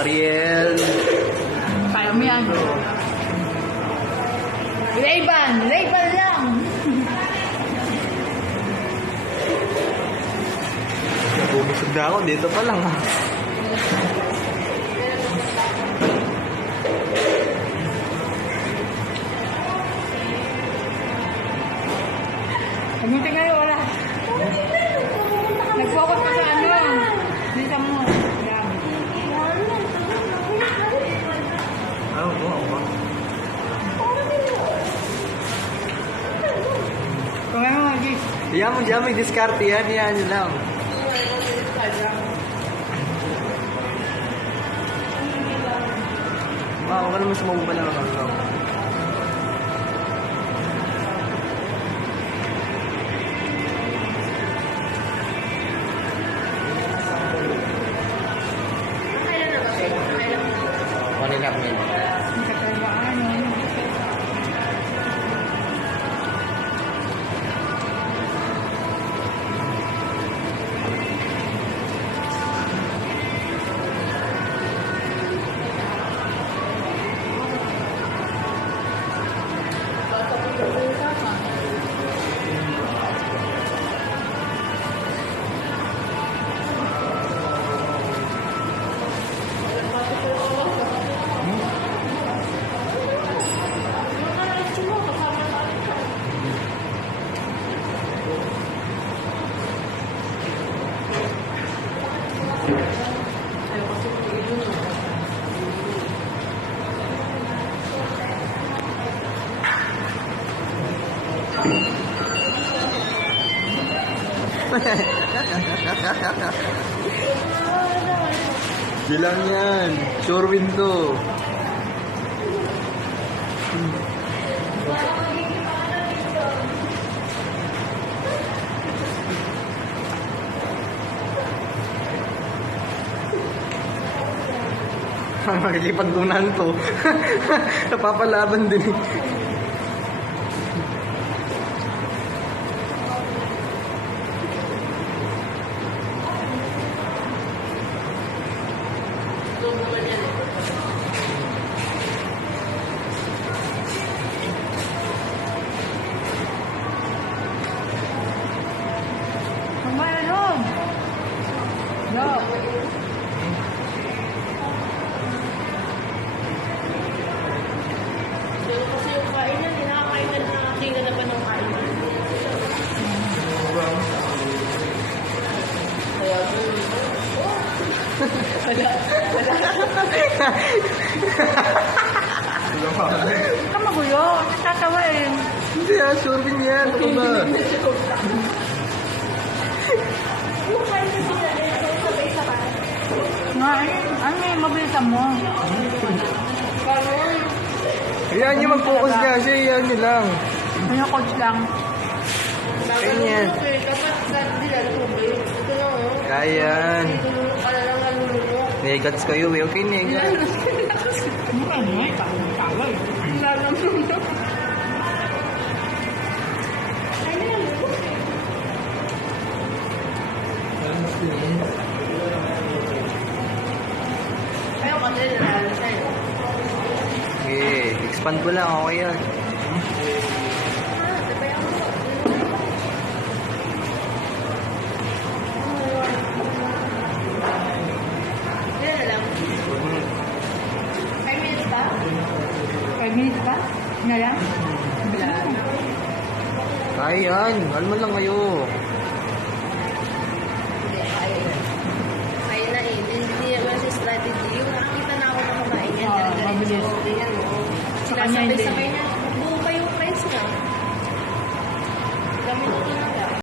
Ariel. Kaya mo yan. Ray-Ban lang. Bumusog na ako. Dito pa lang ha. Pumunta kayo, wala. Nag-focus ka sa ano. Dito mo. Yan. Oo ba? Kung ano mo, Gis. Diyan mo, may diskarte yan. Yan yun lang. Huwag ka naman sumababa na lang ako. Kunin lang yun. Nagkatawaan. Bilang yan. Sure win to. Makikipagdunan to. Napapalaban din. Kumain. No. Kasi yung kain yan, hinakain na nakakain na naman ng kain. Ka magulo. Tatawa eh. Hindi sure win yan. Ano ba? Yung kain na sila, sabay-sabay. Ano yung mabilisan mo? Ayan yung mag-focus niya. Siya yan nyo lang. Ano coach lang? Ganyan. Kapag nila tubig, ito na oh. Kayan. Tinulong ka na lang nalulunok. Negats kayo eh. Okay, negats. Ano eh? Tawa eh. Nalulunok. Ay, nalulunok eh. Ayaw kasi nalulunok sa'yo. Okay. Expand ko lang. Okay yan. Yan na lang. 5 minutes ba? 5 minutes pa? Nga lang? Kayan. Alman lang kayo. Hindi, kaya na. Kaya na eh. Hindi naman sa strategy. Yung nakakita na ako na kumain yan. Mabilis. Yan o. Sa kanya hindi. Sabay-sabay na. Buo pa yung price nga. Gamit ko